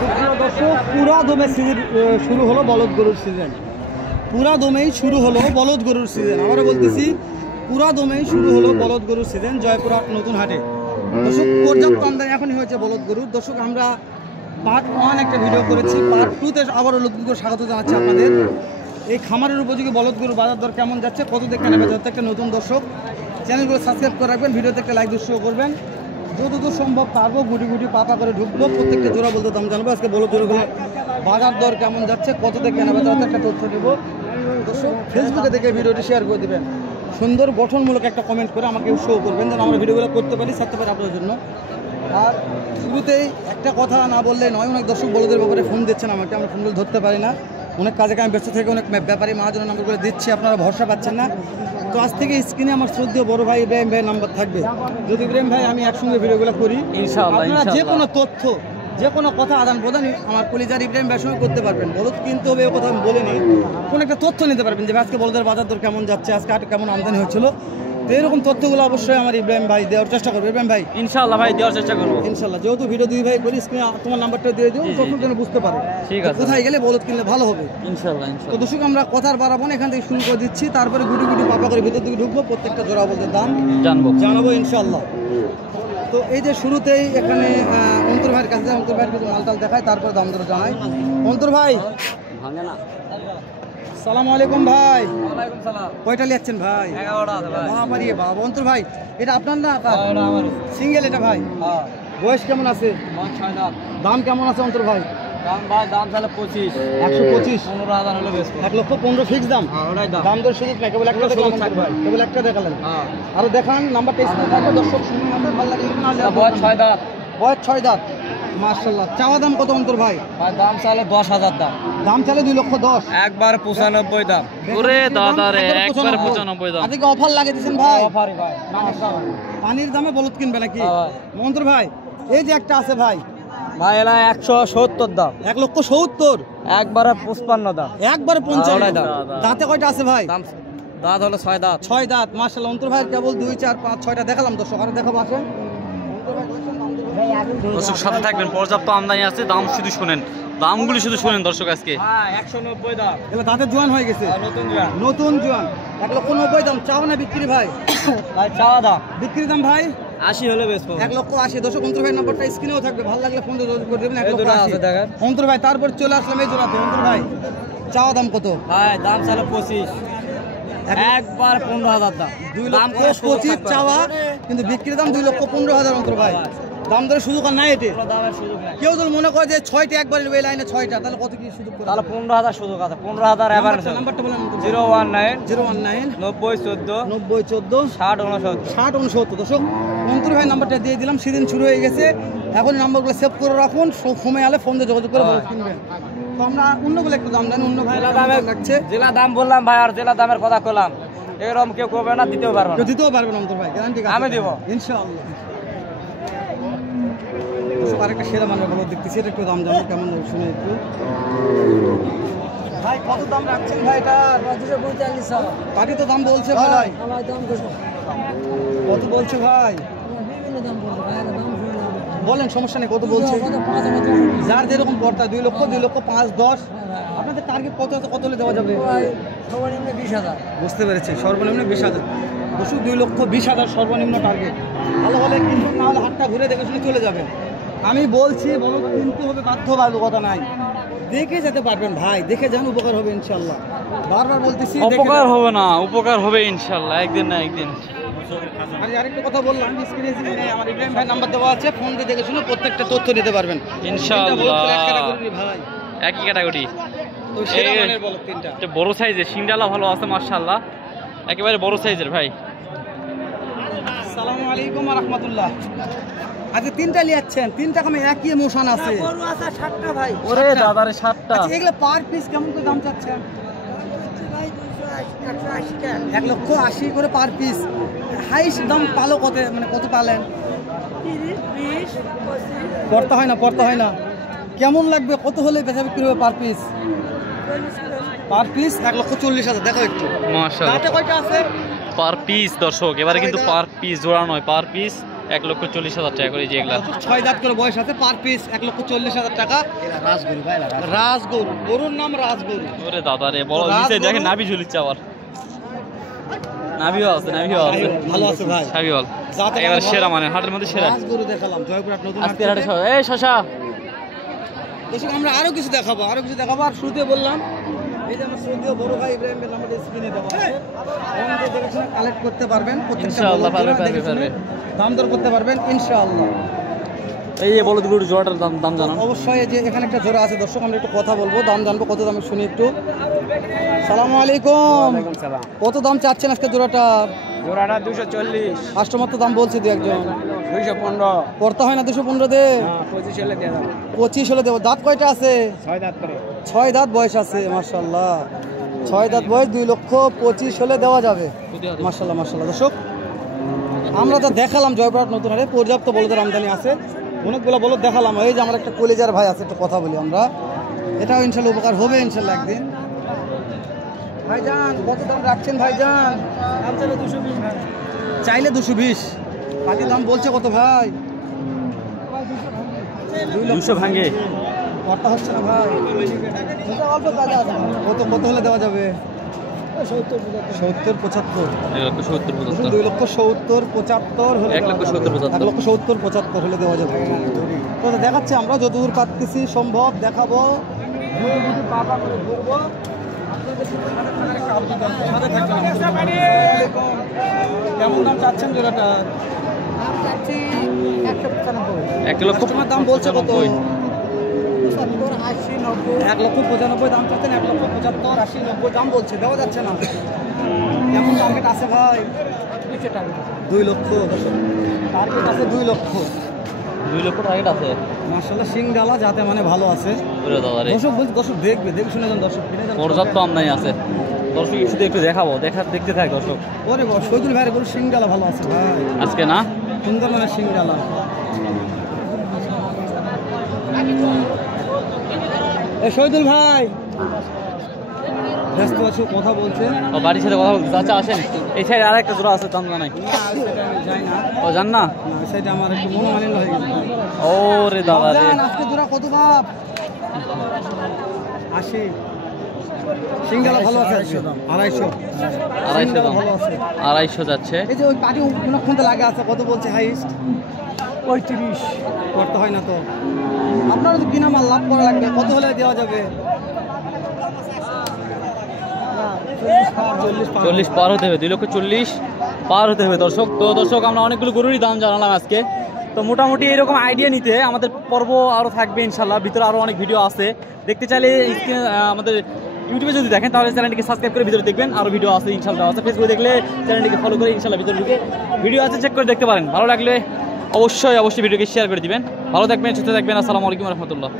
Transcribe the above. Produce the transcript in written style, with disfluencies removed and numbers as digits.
সুপ্রিয় দর্শক, পুরা দমে সিজন শুরু হলো বলদ গরুর সিজন। পুরা দমেই শুরু হলো বলদ গরুর সিজন। আবারও বলতেছি, পুরা দমেই শুরু হলো বলদ গরুর সিজন জয়পুরহাট নতুন হাটে। দর্শক, পর্যাপ্ত আমদানি এখনই হয়েছে বলদ গরুর। দর্শক, আমরা পার্ট 1 একটা ভিডিও করেছি, পার্ট 2তে আবারও নতুন করে স্বাগত জানাচ্ছি আপনাদের। এই খামারের উপযোগী বলদ গরুর বাজার দর কেমন যাচ্ছে, কত দেখে নেবে, প্রত্যেকটা নতুন দর্শক চ্যানেলগুলো সাবস্ক্রাইব করে রাখবেন, ভিডিওতে একটা লাইক দুঃসহ করবেন। যতদূর সম্ভব পারবো গুটি গুটি পাপা করে ঢুকবো, প্রত্যেকটা জোড়া বলতে দাম জানবো। আজকে বলদ জোড়াগুলো বাজার দর কেমন যাচ্ছে, কত থেকে কেনা বেচা হচ্ছে একটা তথ্য দেবো। দর্শক, ফেসবুকে দেখে ভিডিওটি শেয়ার করে দেবেন, সুন্দর গঠনমূলক একটা কমেন্ট করে আমাকে শো করবেন, যেন আমরা ভিডিওগুলো করতে পারি, ছাড়তে পারি আপনাদের জন্য। আর শুরুতেই একটা কথা না বললে নয়, অনেক দর্শক বলদের ব্যাপারে ফোন দিচ্ছেন আমাকে, আমরা ফোনগুলো ধরতে পারি না, অনেক কাজে কামে ব্যস্ত থেকে অনেক ব্যাপারী মহাজনের নাম্বার করে দিচ্ছি, আপনারা ভরসা পাচ্ছেন না। তো আজ থেকে স্ক্রিনে আমার শ্রদ্ধেয় বড় ভাই ইব্রাহিম ভাইয়ের নাম্বার থাকবে। যদি ইব্রাহিম ভাই আমি একসঙ্গে ভিডিওগুলো করি, আপনারা যে কোনো তথ্য, যে কোনো কথা আদান প্রদান আমার কলিজার ইব্রাহিম ভাইয়ের সঙ্গে করতে পারবেন। বলদ কিনতে হবে এ কথা আমি বলিনি, কোনো একটা তথ্য নিতে পারবেন যে আজকে বলদের বাজার দর কেমন যাচ্ছে, আজকে হাটে কেমন আমদানি হচ্ছিল। তো এরকম তথ্যগুলো অবশ্যই আমার ইব্রাহিম ভাই দেওয়ার চেষ্টা করবে। ইব্রাহিম ভাই ইনশাআল্লাহ ভাই দেওয়ার চেষ্টা করবো ইনশাআল্লাহ। যেহেতু ভিডিও দুই ভাই করি, স্ক্রিনে তোমার নাম্বারটা দিয়ে দিও, তখন যেন বুঝতে পারে ঠিক আছে কোথায় গেলে বলদ কিনলে ভালো হবে। ইনশাআল্লাহ। তো দর্শক, আমরা কথার বাড়াবো না, এখান থেকে শুরু করে দিচ্ছি, তারপরে গুটি গুটি পাপা করে ভিতর দিকে ঢুকবো, প্রত্যেকটা জোড়া বলদের দাম জানাবো ইনশাআল্লাহ। তো এই যে শুরুতেই এখানে অন্তর ভাইয়ের কাছে, অন্তর ভাইয়ের কাছে মালটাল দেখায়, তারপর দাম দর জানাই। অন্তর ভাই, সালামু আলাইকুম ভাই। কয়টা লিয়াচ্ছেন ভাই? 11টা ভাই। বাবা অন্তর ভাই, এটা আপনার না? সিঙ্গেল এটা ভাই? বয়স কেমন আছে? দাম কেমন আছে অন্তর ভাই? দাম তাহলে 25 125 15,000 হলে বেশ 1,15,000 ফিক্স দাম। দাম দর সুযোগ নাই, কেবল একটা দেখালাম ভাই, কেবল একটা দেখালেন। আরো দেখান, নাম্বারটা স্ক্রিনে থাকবে, দর্শক শুনুন, ভালো লাগে। বয়স 6 দাঁত। বয়স 6 দাঁত, মাশাআল্লাহ। চাওয়া দাম কত অন্তর ভাই? দাম চাইলে 10,000 দাম। দাম চাইলে 2,10,000, একবার 95 দাম। ওরে দাদা রে, একবার 95 দাম। আজকে অফার লাগিয়ে দিয়েছেন ভাই? অফারই ভাই, পানির দামে বলদ কিনবে নাকি অন্তর ভাই? এই যে একটা আছে ভাই, ভাই এলা 170 দাম। 1,70,000, একবারে 55 দাম। একবারে 55 দাম। দাঁতে কয়টা আছে ভাই? দাঁত হলো 6 দাঁত। 6 দাঁত, মাশাআল্লাহ। অন্তর ভাই কেবল 2, 4, 5, 6টা দেখালাম দর্শক, আরো দেখাবো, আসেন। দর্শক সাথে থাকবেন, পর্যাপ্ত আমদানি আছে, দাম শুধু শুনেন, দামগুলি শুধু শুনেন দর্শক। আজকে 190 দাম। এবার দাঁতে জোয়ান হয়ে গেছে, নতুন জোয়ান। 1,90,000 দাম। চাওয়া না বিক্রি ভাই? ভাই চাওয়া দাম। বিক্রি দাম ভাই 80 হলে বেচবো। 1,80,000। দর্শক, অন্তর ভাই নাম্বারটা স্ক্রিনেও থাকবে, ভালো লাগলে ফোন দিয়ে যোগাযোগ করে দেবেন। 1,80,000 অন্তর ভাই। তারপর চলে আসলাম এই জোড়াতে। অন্তর ভাই, চাওয়া দাম কত? ভাই দাম চাইলে 25, একবার 15,000 দাম। 2,25,000 চাওয়া, কিন্তু বিক্রি দাম 2,15,000 অন্তর ভাই। দাম দরের সুযোগ আর নাই এতে। কেউ যদি মনে করে যে 6টা একবার এই লাইনে 6টা, তাহলে কত কি সুযোগ করে? তাহলে 15,000 সুযোগ আছে। 15,000 এভারেজ। নাম্বারটা বলেন। 019 019 9014 9014 6069 6069। দর্শক, অন্তর ভাই নাম্বারটা দিয়ে দিলাম, সেদিন শুরু হয়ে গেছে, এখন নাম্বারগুলো সেভ করে রাখুন, সময় আলে ফোন দিয়ে যোগাযোগ করে কিনবেন। তো আমরা অন্যগুলো একটু দাম জানি, অন্য ভাই লাগছে। জেলা দাম বললাম ভাই, আর জেলা দামের কথা কলাম, এরকম কেউ করবে না, দিতেও পারবে না। দিতেও পারবেন অন্তর ভাই, গ্যারান্টি আমি দেবো ইনশাআল্লাহ। আরেকটা সেরা মানে বলো, দেখতেছি, এটা একটু দাম জানো কেমন শুনে একটু। ভাই কত দাম রাখছেন ভাই? এটা 245 পাটি তো দাম বলছে ভাই, কত বলছে ভাই? বিভিন্ন দাম বলছে ভাই, দাম বলেন, সমস্যা নেই, কত বলছে? যার যেরকম পড়তা, 2 লক্ষ, 2 লক্ষ 5, 10। আপনাদের টার্গেট কত আছে, কত হলে দেওয়া যাবে? সর্বনিম্ন 20,000। বুঝতে পেরেছি, সর্বনিম্ন 20,000। বসু 2,20,000 সর্বনিম্ন টার্গেট। ভালো হলে কিন্তু, না হলে হাতটা ঘুরে দেখে শুনে চলে যাবে। আমি বলছি বলো, কিন্তু হবে, বাধ্য বাধ্য কথা নাই, দেখে যেতে পারবেন ভাই, দেখে যান, উপকার হবে ইনশাল্লাহ। বারবার বলতেছি, উপকার হবে না, উপকার হবে ইনশাল্লাহ, একদিন না একদিন। আর আরেকটা কথা বললাম, স্ক্রিনে আমার ইব্রাহিম ভাই নাম্বার দেওয়া আছে, ফোন দিয়ে দেখে শুনে প্রত্যেকটা তথ্য নিতে পারবেন ইনশাআল্লাহ। ভাই একই ক্যাটাগরি, তো সেরা মানের বলো, 3টা বড় সাইজের, সিংডালা ভালো আছে মাশাআল্লাহ, একেবারে বড় সাইজের ভাই। আসসালামু আলাইকুম ওয়া রাহমাতুল্লাহ। আজকে 3টা লিয়াচ্ছেন, 3টা কমে একই ইমোশন আছে। বড় আছে 7টা ভাই। ওরে দাদারে 7টা। আচ্ছা, এগুলো পার পিস কেমন করে দাম চাচ্ছেন? ভাই 280 টাকা। 1,80,000 করে পার পিস। হাইস্ট দাম পালো কত, মানে কত পালেন? 30, 20, 25। পড়তে হয় না, পড়তে হয় না। কেমন লাগবে, কত হলে বেচা বিক্রি হবে পার পিস? Per piece 1,40,000। দেখো একটু মাশাআল্লাহ, দাঁতে কয়টা আছে? পার পিস দর্শক, এবারে কিন্তু পার পিস জোড়া নয়, পার পিস 1,40,000 টাকা করে এই যে এগুলা। 6 দাঁত করে বয়স আছে, পার পিস 1,40,000 টাকা। রাজগরু ভাই রাজগরু, গরুর নাম রাজগরু। ওরে দাদা রে, বড় নিচে দেখেন নাভি ঝুলিচ্ছে আবার। নাভিও আছে, নাভিও আছে। ভালো আছে ভাই। সাবিওয়াল জাতে একেবারে ভালো। সেরা, মানে হাটের মধ্যে সেরা। রাজগরু দেখালাম জয়পুরহাট নতুন আজকে হাটে। হাটে এই শশা দর্শক আমরা আরো কিছু দেখাবো, আর শুরুতে বললাম এই যে আমার শ্রদ্ধেয় বড় ভাই ইব্রাহিম ভাই আমাদের স্ক্রিনে দেওয়া আছে। ওখান থেকে দেখে শুনে কালেক্ট করতে পারবেন, প্রত্যেকটা ইনশাআল্লাহ বলদ পারবে, দেখে শুনে দাম দর করতে পারবেন ইনশাআল্লাহ। এই যে বলদগুলোর জোড়াটার দাম জানান। অবশ্যই এই যে এখানে একটা জোড়া আছে দর্শক, আমরা একটু কথা বলবো, দাম জানবো কত দামে শুনি একটু। সালামু আলাইকুম। কত দাম চাচ্ছেন আজকে জোড়াটা? জোড়াটা 240, কাস্টমার তো দাম বলছে দু একজন। 215, করতে হয় না 215 দে? 25 হলে দিয়ে দাও। 25 হলে দেবো। দাঁত কয়টা আছে? 6 দাঁত করে। 6 দাঁত বয়স আছে, মাশাআল্লাহ। 6 দাঁত বয়স, 2,25,000 হলে দেওয়া যাবে। মাশাআল্লাহ মাশাআল্লাহ। দর্শক আমরা তো দেখালাম জয়পুরহাট নতুন হাটে পর্যাপ্ত বলদের আমদানি আছে, অনেকগুলো বলদ দেখালাম। এই যে আমার একটা কলেজার ভাই আছে, একটু কথা বলি আমরা, এটাও ইনশাল্লাহ উপকার হবে ইনশাল্লাহ একদিন। ভাইজান কত দাম রাখছেন ভাইজান? দাম চাইলে 220 ভাই। চাইলে 220, বাকি দাম বলছে কত ভাই? 200 ভাঙে কটা হচ্ছে না ভাই? অল্প কাজ আছে। কত কত হলে দেওয়া যাবে? 70, 75। 1,70,75 2,70,75 হলে 1,70,75 1,70,75 হলে দেওয়া যাবে। তো দেখাচ্ছি আমরা যতদূর পারতেছি সম্ভব দেখাবো। কেমন দাম চাচ্ছেন জোড়াটা? 1,95,000 দাম বলছে কত? 1,95,000 দাম চাচ্ছেন, 1,75,000, 80, 90 দাম বলছে, দেওয়া যাচ্ছে না। কেমন টার্গেট আছে ভাই? 2 লক্ষ। টার্গেট আছে 2 লক্ষ। 2 লক্ষ টার্গেট আছে। মাশাআল্লাহ সিং ডালা যাতে মানে ভালো আছে। ওরে দাদা রে, দর্শক বলছি, দর্শক দেখবে, দেখে শুনে যান দর্শক, কিনে যান। পর্যাপ্ত আমদানি আছে দর্শক, শুধু একটু দেখাবো, দেখতে থাক দর্শক। ওরে বাবা, শহীদুল ভাইয়ের গরু সিং ডালা ভালো আছে ভাই, আজকে না সুন্দর মানে সিং ডালা। এ শহীদুল ভাই ব্যস্ত আছো, কথা বলছে। ও বাড়ির সাথে কথা বলতে চাচা আসেন। এই সাইডে আর একটা জোড়া আছে, দাম জানাই। সেটা আমি যাই না, ও জান না, সেটা আমার একটু মনোমালিন্য হয়ে গেছে। ও রে দাদা রে, আজকে জোড়া কত বাপ? 80। সিঙ্গালা ভালো আছে, 250। 250 দাম, ভালো আছে। 250 যাচ্ছে। এই যে ওই পাটি কোনক্ষণতে লাগে আছে, কত বলছে হাইস্ট? 35 করতে হয় না তো? আপনারা তো কিনা মাল লাভ করা লাগবে, কত হলে দেওয়া যাবে? 40 পার হতে হবে, 2,40,000 পার হতে হবে দর্শক। তো দর্শক আমরা অনেকগুলো গরুরই দাম জানালাম আজকে। তো মোটামুটি এরকম আইডিয়া নিতে আমাদের পর্ব আরও থাকবে ইনশাল্লাহ, ভিতরে আরও অনেক ভিডিও আছে। দেখতে চাইলে আমাদের ইউটিউবে যদি দেখেন তাহলে চ্যানেলটিকে সাবস্ক্রাইব করে ভিতরে দেখবেন, আরও ভিডিও আছে ইনশাল্লাহ আছে। ফেসবুকে দেখলে চ্যানেলটিকে ফলো করে ইনশাল্লাহ ভিতরে ঢুকে ভিডিও আছে, চেক করে দেখতে পারেন। ভালো লাগলে অবশ্যই ভিডিওকে শেয়ার করে দিবেন। ভালো থাকবেন, সুস্থ থাকবেন। আসসালামু আলাইকুম রহমতুল্লাহ।